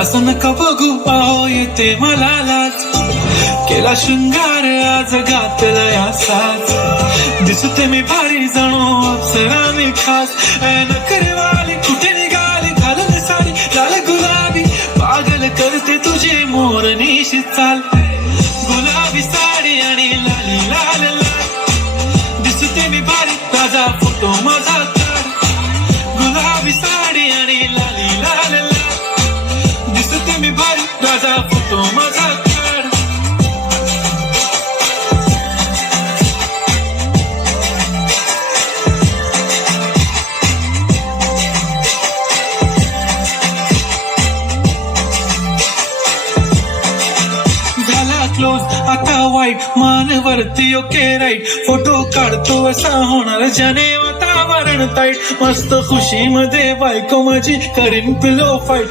असं नका बघू अहो येते मला लाज, केला शृंगार आज घातला असाच, दिसते मी भारी जणू अप्सरा मी खास, नखरेवाली कुठे निघाली घालून साडी लाल गुलाबी, पागल करते तुझी मोरनीशी चाल, गुलाबी साडी आणि लाली लाल लाल, दिसते मी भारी ताजा फोटो माझा काढ, गुलाबी साडी आणि लाली लाल लाल, दिसते मी भारी ताजा फोटो माझा काढ. क्लोज आता वाईट मानवरती ओके राईट, फोटो काढतो असा होणार ज्याने वातावरण ताईट, मस्त खुशी मध्ये बायको माझी करीन पिलो फाईट.